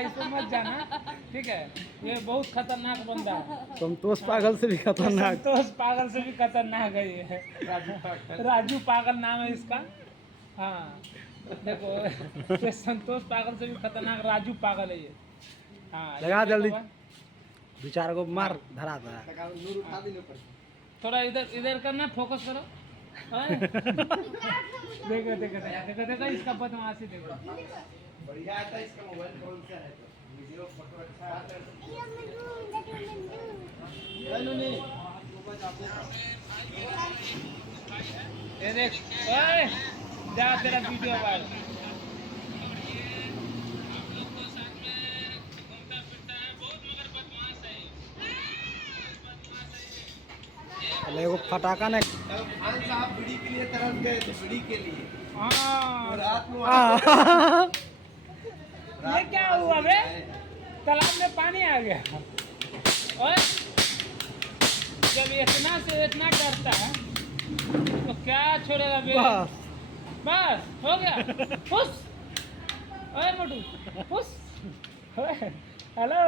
इसमें मत जाना, ठीक है। ये बहुत खतरनाक बंदा है। संतोष पागल से भी खतरनाक। संतोष पागल से भी खतरनाक है ये। राजू पागल नाम है इसका। हाँ देखो, ये संतोष पागल से भी खतरनाक राजू पागल है ये। हाँ लगा जल्दी, दो चार को मार धरा था। थोड़ा इधर इधर करना, फोकस करो। देखो देखो देखो देखो इसका बदमाशी देखो। बढ़िया आता है। इसका मोबाइल कौन सा है? वीडियो फोटो अच्छा आता है। ये देख, ओए जा तेरा वीडियो वाल। एगो फटाका ने खान साहब बीड़ी के लिए तरफ गए थे, बीड़ी के लिए। हाँ रात में ये क्या हुआ बे? तालाब में पानी आ गया। ओए जब इतना से इतना डरता है तो क्या छोड़ेगा बे? बस हो गया। खुश ओए मोटू खुश। ओए हेलो,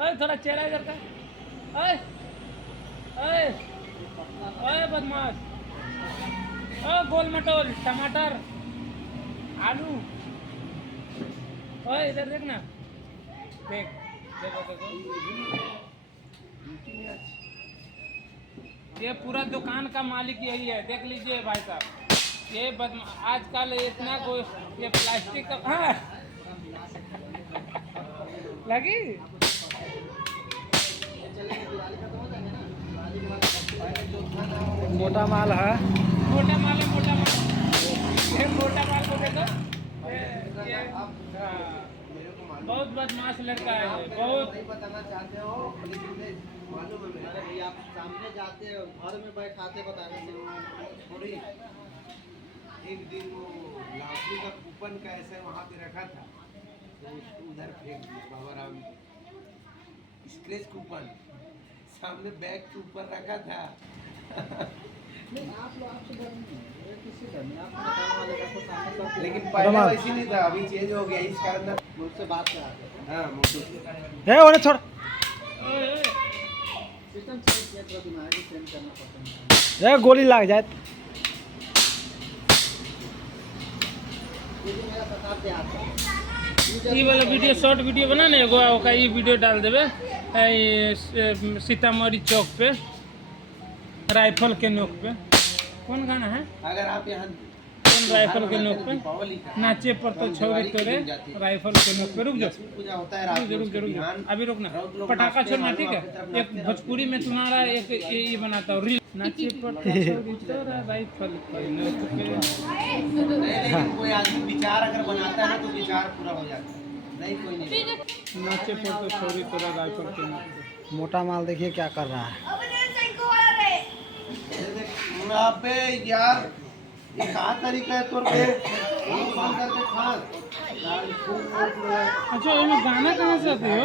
ओए थोड़ा चेहरा इधर का। ओए ओए ओए बदमाश। ओ गोल मटोल टमाटर आलू। ओए इधर देखना, देख देखो देखो। ये पूरा दुकान का मालिक यही है, देख लीजिए भाई साहब। ये आजकल इतना कोई ये प्लास्टिक का हाँ लगी। मोटा माल है, मोटा माल है, मोटा माल। ये मोटा माल को देखो। ये बहुत बदमाश लड़का है ये, बहुत। नहीं बताना चाहते हो लेकिन मालूम है मेरे भाई, आप सामने जाते हो घर में बैठाते बताने से थोड़ी। एक दिन वो लॉटरी का कूपन का ऐसे वहाँ पे रखा था, तो उसको उधर फेंक दिया बाबा राम। स्क्रैच कूपन सामने बैग के ऊपर रखा था। लेकिन पहले वैसे नहीं था, अभी चेंज हो गया, इस कारण मुझसे बात करा। हाँ मोटू ए उन्हें छोड़। ए गोली लग जाए। ये वाला वीडियो शॉर्ट वीडियो बना ना एगो, ओका ये वीडियो डाल देवे सीतामढ़ी चौक पे राइफल के नोक पे। कौन गाना है? अगर आप यहाँ कौन राइफल के नोक पे नाचे पर तो छोड़ी तोरे राइफल के नोक पे। रुक जाओ पूजा होता है रुक जाओ रुक जाओ, अभी रुकना। पटाखा छोड़ना, ठीक है। एक भोजपुरी में तुम्हारा एक ये बनाता हूँ रील। नाचे पर तो छोड़ी तोरा राइफल के नोक पे। लेकिन कोई आदमी विचार अगर बनाता है ना तो विचार पूरा हो जाता है। नहीं कोई नहीं। नाचे पर तो छोड़ी तोरा राइफल के नोक पे। मोटा माल देखिए क्या कर रहा है। अबे यार ये कहाँ तरीका है तोर पे फोन करके खान। अच्छा ये में गाना कहाँ से आते हो?